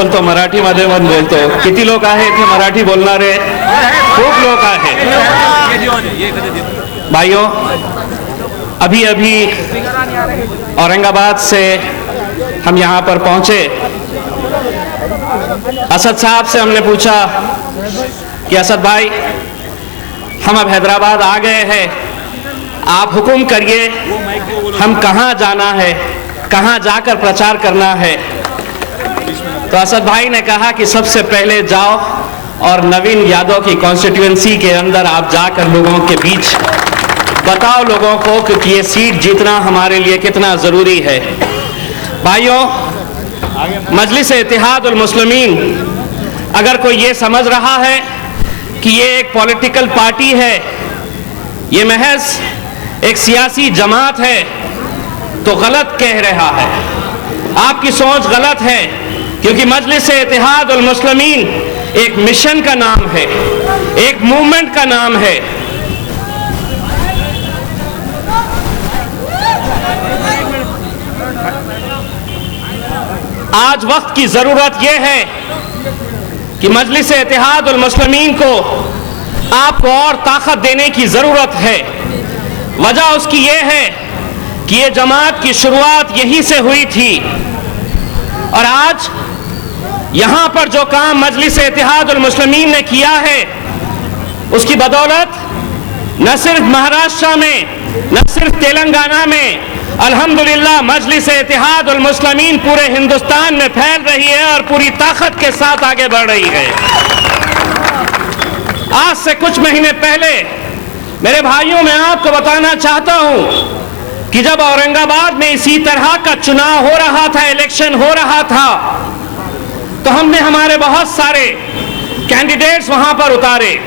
बोलतो मराठीमध्ये पण बोलतो. किती लोक आहेत हे मराठी बोलणारे? खूप लोक आहेत. भाइयों, अभी अभी औरंगाबाद से हम यहाँ पर पहुंचे. असद साहब से हमने पूछा कि असद भाई, हम अब हैदराबाद आ गए हैं, आप हुक्म करिए हम कहाँ जाना है, कहाँ जाकर प्रचार करना है. तो असद भाई ने कहा कि सबसे पहले जाओ और नवीन यादव की कॉन्स्टिट्यूएंसी के अंदर आप जाकर लोगों के बीच बताओ लोगों को कि ये सीट जीतना हमारे लिए कितना ज़रूरी है. भाइयों, मजलिस इत्तेहाद उल मुस्लिमीन अगर कोई ये समझ रहा है कि ये एक पॉलिटिकल पार्टी है, ये महज एक सियासी जमात है, तो गलत कह रहा है. आपकी सोच गलत है, क्योंकि मजलिस इत्तेहाद उल मुस्लिमीन एक मिशन का नाम है, एक मूवमेंट का नाम है. आज वक्त की जरूरत यह है कि मजलिस इत्तेहाद उल मुस्लिमीन को आपको और ताकत देने की जरूरत है. वजह उसकी यह है कि ये जमात की शुरुआत यहीं से हुई थी, और आज यहां पर जो काम मजलिस इत्तेहाद उल मुस्लिमीन ने किया है, उसकी बदौलत न सिर्फ महाराष्ट्र में, न सिर्फ तेलंगाना में, अल्हम्दुलिल्लाह मजलिस इत्तेहाद उल मुस्लिमीन पूरे हिंदुस्तान में फैल रही है और पूरी ताकत के साथ आगे बढ़ रही है. आज से कुछ महीने पहले मेरे भाइयों, मैं आपको बताना चाहता हूं कि जब औरंगाबाद में इसी तरह का चुनाव हो रहा था, इलेक्शन हो रहा था, तो हमने हमारे बहुत सारे कैंडिडेट्स वहां पर उतारे.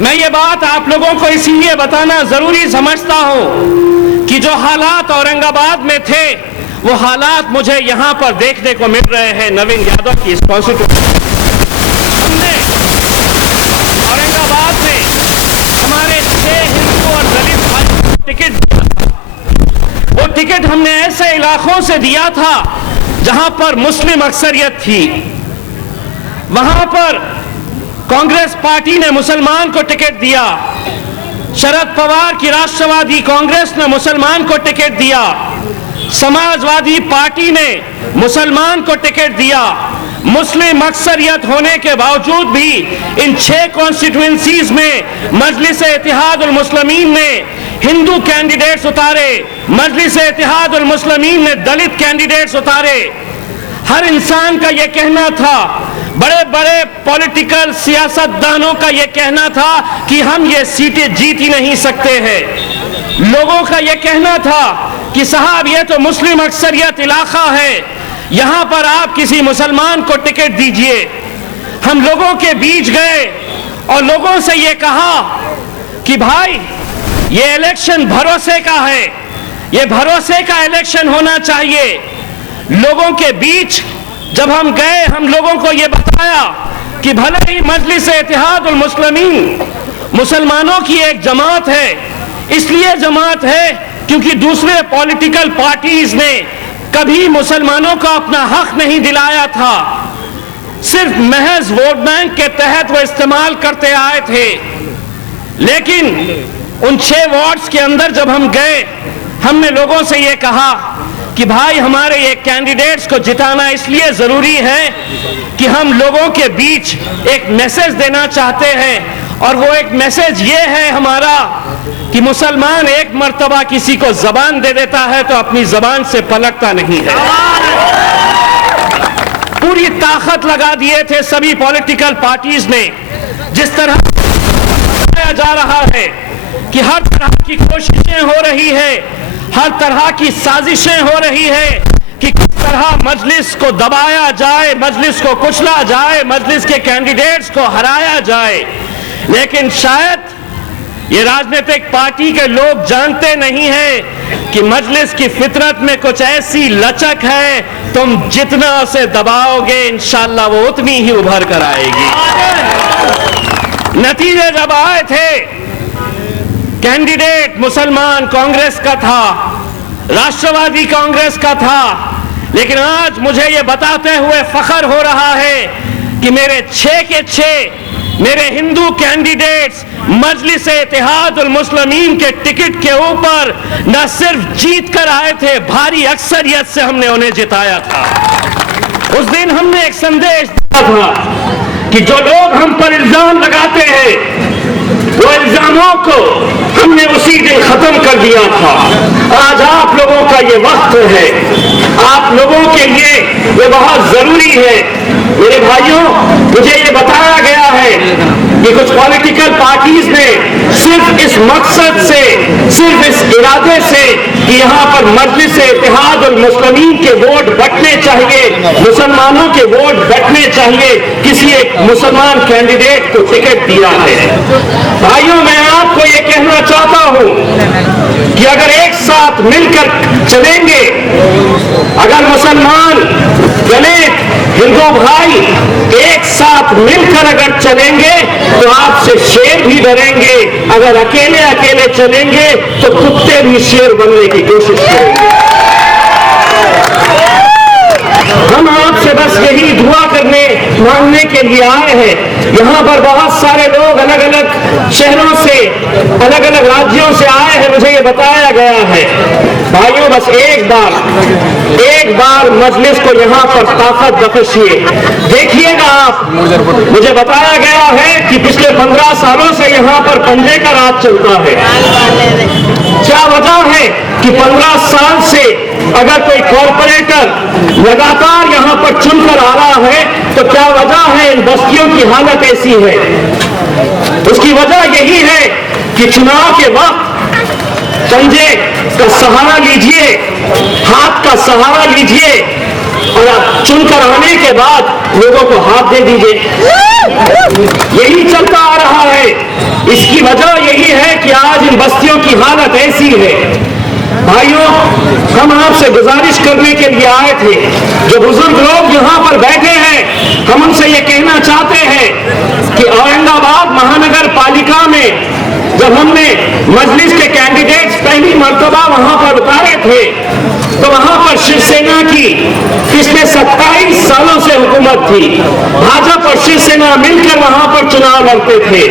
मैं ये बात आप लोगों को इसीलिए बताना जरूरी समझता हूं कि जो हालात औरंगाबाद में थे, वो हालात मुझे यहां पर देखने को मिल रहे हैं नवीन यादव की इस कॉन्स्टिट्यूशन. हमने औरंगाबाद में हमारे 6 हिंदू और दलित भाइयों को टिकट दिया था. वो टिकट हमने ऐसे इलाकों से दिया था जहां पर मुस्लिम अक्सरियत थी. वहां पर कांग्रेस पार्टी ने मुसलमान को टिकट दिया, शरद पवार की राष्ट्रवादी कांग्रेस ने मुसलमान को टिकट दिया, समाजवादी पार्टी ने मुसलमान को टिकट दिया. मुस्लिम अक्सरियत होने के बावजूद भी इन 6 कॉन्स्टिट्यूएंसीज में मजलिस इत्तेहाद उल मुस्लिमीन ने हिंदू कैंडिडेट्स उतारे, मजलिस इत्तेहाद उल मुस्लिमीन ने दलित कैंडिडेट्स उतारे. हर इंसान का यह कहना था, बड़े बड़े पॉलिटिकल सियासतदानों का यह कहना था कि हम ये सीटें जीत ही नहीं सकते हैं. लोगों का यह कहना था कि साहब ये तो मुस्लिम अक्सरियत इलाका है, यहां पर आप किसी मुसलमान को टिकट दीजिए. हम लोगों के बीच गए और लोगों से यह कहा कि भाई ये इलेक्शन भरोसे का है, ये भरोसे का इलेक्शन होना चाहिए. लोगों के बीच जब हम गए, हम लोगों को यह बताया कि भले ही मजलिस इत्तेहाद उल मुस्लिमीन मुसलमानों की एक जमात है, इसलिए जमात है क्योंकि दूसरे पॉलिटिकल पार्टीज ने कभी मुसलमानों को अपना हक नहीं दिलाया था, सिर्फ महज वोट बैंक के तहत वो इस्तेमाल करते आए थे. लेकिन उन 6 वार्ड्स के अंदर जब हम गए, हमने लोगों से ये कहा कि भाई हमारे ये कैंडिडेट्स को जिताना इसलिए जरूरी है कि हम लोगों के बीच एक मैसेज देना चाहते हैं, और वो एक मैसेज ये है हमारा कि मुसलमान एक मर्तबा किसी को जबान दे देता है तो अपनी जबान से पलटता नहीं है. पूरी ताकत लगा दिए थे सभी पॉलिटिकल पार्टीज ने. जिस तरह बताया जा रहा है कि हर तरह की कोशिशें हो रही है, हर तरह की साजिशें हो रही है कि किस तरह मजलिस को दबाया जाए, मजलिस को कुचला जाए, मजलिस के कैंडिडेट्स को हराया जाए. लेकिन शायद ये राजनीतिक पार्टी के लोग जानते नहीं हैं कि मजलिस की फितरत में कुछ ऐसी लचक है, तुम जितना उसे दबाओगे इंशाअल्लाह वो उतनी ही उभर कर आएगी. नतीजे जब आए थे, कैंडिडेट मुसलमान कांग्रेस का था, राष्ट्रवादी कांग्रेस का था, लेकिन आज मुझे ये बताते हुए फख्र हो रहा है कि मेरे 6 के 6 मेरे हिंदू कैंडिडेट्स मजलिस इत्तेहादुल मुस्लिमीन के टिकट के ऊपर न सिर्फ जीत कर आए थे, भारी अक्सरियत से हमने उन्हें जिताया था। उस दिन हमने एक संदेश दिया था कि जो लोग हम पर इल्जाम लगाते हैं वो इल्जामों को हमने उसी दिन खत्म कर दिया था। आज आप लोगों का ये वक्त है, आप लोगों के लिए ये बहुत जरूरी है। मेरे भाइयों, मुझे ये बताया गया है कि कुछ पॉलिटिकल पार्टीज ने सिर्फ इस मकसद से, सिर्फ इस इरादे से कि यहाँ पर मजलिस इत्तेहादुल मुस्लिमीन के वोट बंटने चाहिए, मुसलमानों के वोट बंटने चाहिए, किसी एक मुसलमान कैंडिडेट को टिकट दिया है। भाइयों, मैं आपको ये कहना चाहता हूं कि अगर एक साथ मिलकर चलेंगे, अगर मुसलमान, दलित, हिंदू भाई एक साथ मिलकर अगर चलेंगे तो आपसे शेर भी डरेंगे, अगर अकेले अकेले चलेंगे तो कुत्ते भी शेर बनने की कोशिश करेंगे। हम आपसे बस यही दुआ करने मांगने के लिए आए हैं। यहाँ पर बहुत सारे लोग अलग अलग शहरों से, अलग अलग राज्यों से आए हैं, मुझे ये बताया गया है। भाइयों, बस एक बार मजलिस को यहाँ पर ताकत बख्शिए, देखिएगा आप। मुझे बताया गया है कि पिछले 15 सालों से यहाँ पर पंजे का राज चलता है। क्या वजह है कि 15 साल से अगर कोई कॉर्पोरेटर लगातार यहाँ पर चुनकर आ रहा है तो क्या वजह है इन बस्तियों की हालत ऐसी है? उसकी वजह यही है कि चुनाव के वक्त पंजे का सहारा लीजिए, हाथ का सहारा लीजिए और आप चुनकर आने के बाद लोगों को हाथ दे दीजिए। यही चलता आ रहा है। इसकी वजह यही है कि आज इन बस्तियों की हालत ऐसी है। भाइयों, हम आपसे गुजारिश करने के लिए आए थे, जो बुजुर्ग लोग यहाँ पर बैठे हैं, हम उनसे ये कहना चाहते हैं कि औरंगाबाद महानगर पालिका में जब हमने मजलिस के कैंडिडेट्स पहली मर्तबा वहां पर उतारे थे तो वहां पर शिवसेना की पिछले 27 सालों से हुकूमत थी। भाजपा और शिवसेना मिलकर वहां पर चुनाव लड़ते थे।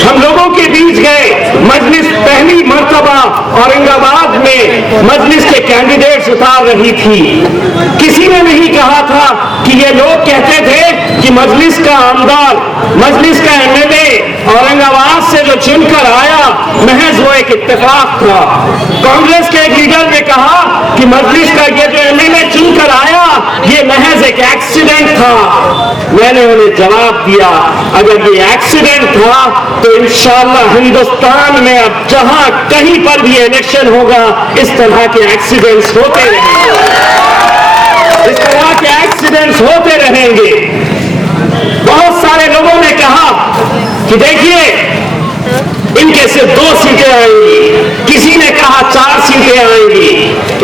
हम लोगों के बीच गए, मजलिस पहली मर्तबा औरंगाबाद में मजलिस के कैंडिडेट्स उतार रही थी। किसी ने नहीं कहा था कि ये लोग कहते थे कि मजलिस का आमदार, मजलिस का एमएलए औरंगाबाद से जो चुनकर आया महज वो एक इत्तेफाक था। कांग्रेस के एक लीडर ने कहा कि मजलिस का ये जो एमएलए चुनकर आया ये महज एक एक्सीडेंट था। मैंने उन्हें जवाब दिया, अगर ये एक्सीडेंट था तो इंशाअल्लाह हिंदुस्तान में अब जहां कहीं पर भी इलेक्शन होगा इस तरह के एक्सीडेंट्स होते रहेंगे, इस तरह के एक्सीडेंट्स होते रहेंगे। बहुत सारे लोगों ने कहा कि देखिए इनके सिर्फ 2 सीटें आएंगी, किसी ने कहा 4 सीटें आएंगी।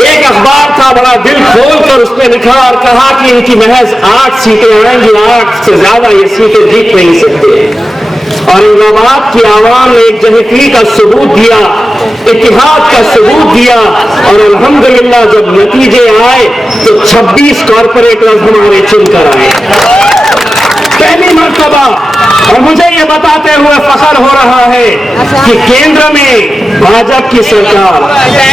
एक अखबार था, बड़ा दिल खोलकर उसने लिखा और कहा कि इनकी महज 8 सीटें आएंगी, 8 से ज्यादा ये सीटें जीत नहीं सकते। औरंगाबाद की आवाम ने एक जहती का सबूत दिया, इत्तेहाद का सबूत दिया और अल्हम्दुलिल्लाह जब नतीजे आए तो 26 कॉर्पोरेटर्स हमारे चुनकर आए पहली मर्तबा। और मुझे ये बताते हुए फख्र हो रहा है कि केंद्र में भाजपा की सरकार,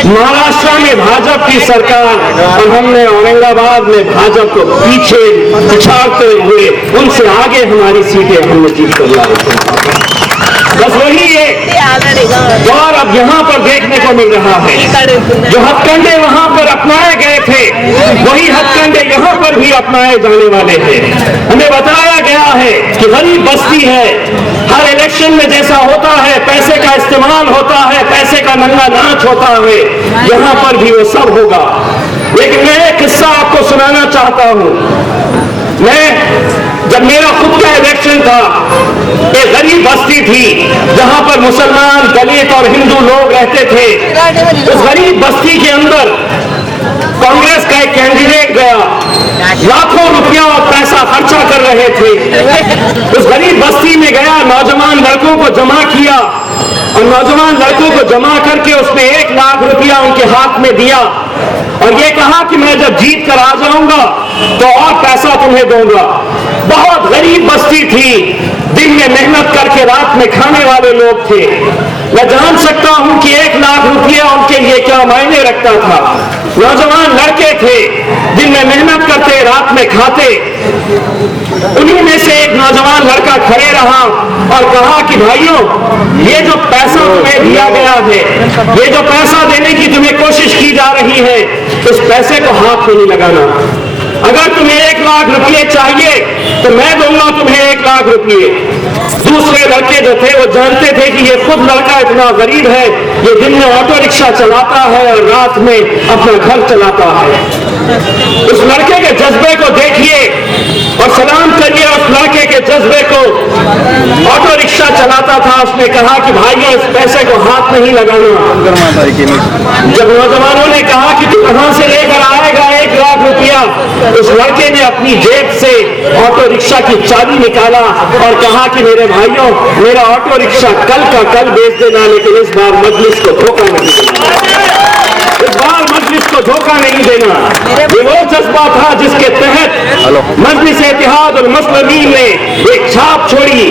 महाराष्ट्र में भाजपा की सरकार और हमने औरंगाबाद में भाजपा को पीछे पिछाड़ते हुए उनसे आगे हमारी सीटें हमने जीत कर लाई। बस वही है और अब यहाँ पर देखने को मिल रहा है, जो हथकंडे वहां पर अपनाए गए थे वही हथकंडे यहाँ पर भी अपनाए जाने वाले हैं। हमें बताया गया है कि गरीब बस्ती है, हर इलेक्शन में जैसा होता है पैसे का इस्तेमाल होता है, पैसे का नंगा नाच होता है, यहाँ पर भी वो सब होगा। लेकिन मैं एक किस्सा आपको सुनाना चाहता हूँ। जब मेरा खुद का इलेक्शन था, एक गरीब बस्ती थी जहां पर मुसलमान, दलित और हिंदू लोग रहते थे। उस गरीब बस्ती के अंदर कांग्रेस का एक कैंडिडेट गया लाखों रुपया और पैसा खर्चा कर रहे थे। उस गरीब बस्ती में गया, नौजवान लड़कों को जमा किया और नौजवान लड़कों को जमा करके उसने 1 लाख रुपया उनके हाथ में दिया और ये कहा कि मैं जब जीत कर आ जाऊंगा तो और पैसा तुम्हें दूंगा। बहुत गरीब बस्ती थी, दिन में मेहनत करके रात में खाने वाले लोग थे। मैं जान सकता हूं कि 1 लाख रुपया उनके लिए क्या मायने रखता था। नौजवान लड़के थे, दिन में मेहनत करते, रात में खाते। उन्हीं में से एक नौजवान लड़का खड़े रहा और कहा कि भाइयों, ये जो पैसा तुम्हें दिया गया है, ये जो पैसा देने की तुम्हें कोशिश की जा रही है, उस पैसे को हाथ में नहीं लगाना। अगर तुम्हें 1 लाख रुपये चाहिए तो मैं दूंगा तुम्हें 1 लाख रुपये। दूसरे लड़के जो थे वो जानते थे कि ये खुद लड़का इतना गरीब है, ये दिन में ऑटो रिक्शा चलाता है और रात में अपना घर चलाता है। उस लड़के के जज्बे को देखिए और सलाम करिए उस लड़के के जज्बे को। ऑटो रिक्शा चलाता था, उसने कहा कि भाइयों इस पैसे को हाथ नहीं लगाना। जब नौजवानों ने कहा कि तू कहां से लेकर आएगा 1 लाख रुपया, उस लड़के ने अपनी जेब से ऑटो रिक्शा की चाबी निकाला और कहा कि मेरे भाइयों, मेरा ऑटो रिक्शा कल का कल बेच देना, लेकिन इस बार मजलिस को धोखा नहीं देना, इस बार मजलिस को धोखा नहीं देना। ये वो जज्बा था जिसके तहत मजलिस इत्तेहाद और मुस्लिमीन ने एक छाप छोड़ी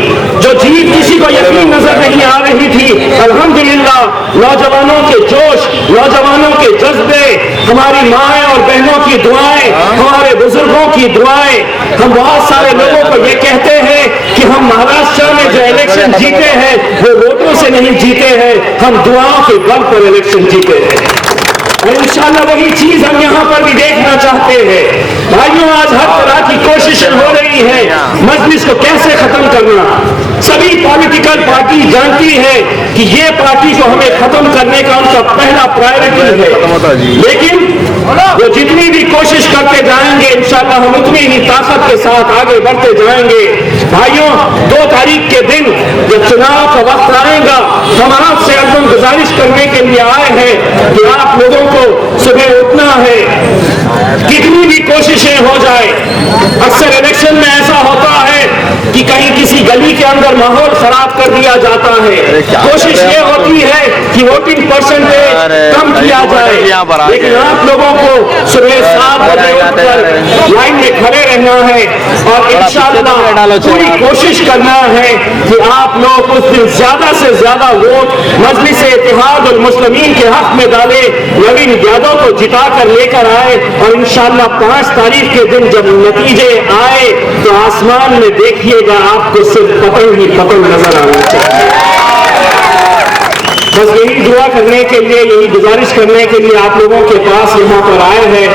जो जीत किसी को यकीन नजर नहीं आ रही थी। अल्हम्दुलिल्लाह, नौजवानों के जोश, नौजवानों के जज्बे, हमारी माएं और बहनों की दुआएं, हमारे बुजुर्गों की दुआएं, हम बहुत सारे लोगों को ये कहते हैं कि हम महाराष्ट्र में जो इलेक्शन जीते हैं वो वोटों से नहीं जीते हैं, हम दुआओं के बल पर इलेक्शन जीते हैं। और इंशाअल्लाह वही चीज हम यहाँ पर भी देखना चाहते हैं। भाइयों, आज हर तरह की कोशिशें हो रही हैं मजलिस को कैसे खत्म करना। सभी पॉलिटिकल पार्टी जानती है कि ये पार्टी को हमें खत्म करने का उनका पहला प्रायोरिटी है, लेकिन वो जितनी भी कोशिश करते जाएंगे इंशाअल्लाह हम उतनी ही ताकत के साथ आगे बढ़ते जाएंगे। भाइयों, 2 तारीख के दिन जब चुनाव का वक्त आएगा, हम आपसे एकदम गुजारिश करने के लिए आए हैं कि आप लोगों को सुबह उठना है, कितनी भी कोशिशें हो जाए। अक्सर इलेक्शन में ऐसा होता है कि कहीं किसी गली के अंदर माहौल खराब कर दिया जाता है। कोशिश ये होती है कि वोटिंग परसेंटेज कम किया जाए, लेकिन आप लोगों को सुबह 7 बजे उठकर लाइन में खड़े रहना है और इंशाअल्लाह पूरी कोशिश करना है कि आप लोग उस दिन ज्यादा से ज्यादा वोट मजलिस इत्तेहाद और मुस्लिमीन के हक में डाले, नवीन यादव को जिता कर लेकर आए और इंशाअल्लाह 5 तारीख के दिन जब नतीजे आए तो आसमान में देखिएगा आपको सिर्फ पतंग ही पतंग नजर आना चाहिए। बस यही दुआ करने के लिए, यही गुजारिश करने के लिए आप लोगों के पास यहाँ पर आए हैं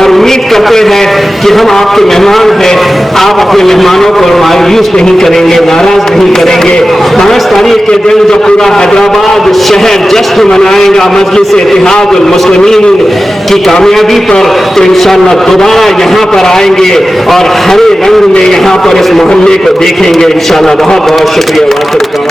और उम्मीद करते हैं कि हम आपके मेहमान हैं। आप अपने मेहमानों को मायूस नहीं करेंगे, नाराज नहीं करेंगे। 5 तारीख के दिन जब पूरा हैदराबाद शहर जश्न मनाएगा मजलिस इत्तेहाद और मुस्लिमीन की कामयाबी पर, तो इंशाअल्लाह दोबारा यहाँ पर आएंगे और हरे रंग में यहाँ पर इस मोहल्ले को देखेंगे इंशाअल्लाह। बहुत बहुत शुक्रिया।